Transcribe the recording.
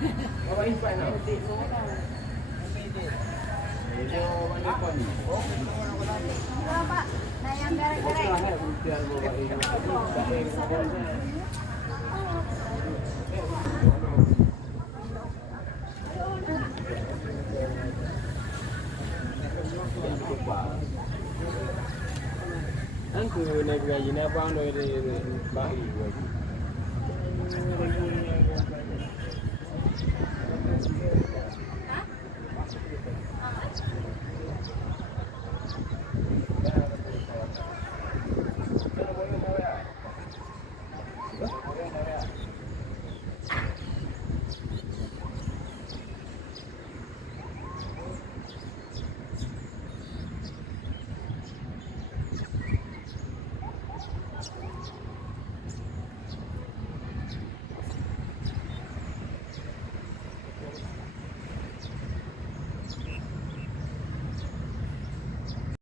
Bawa impan tau. Kalau Pak, nah yang gareng-gareng. Angku nak gaji nak bang dari bagi.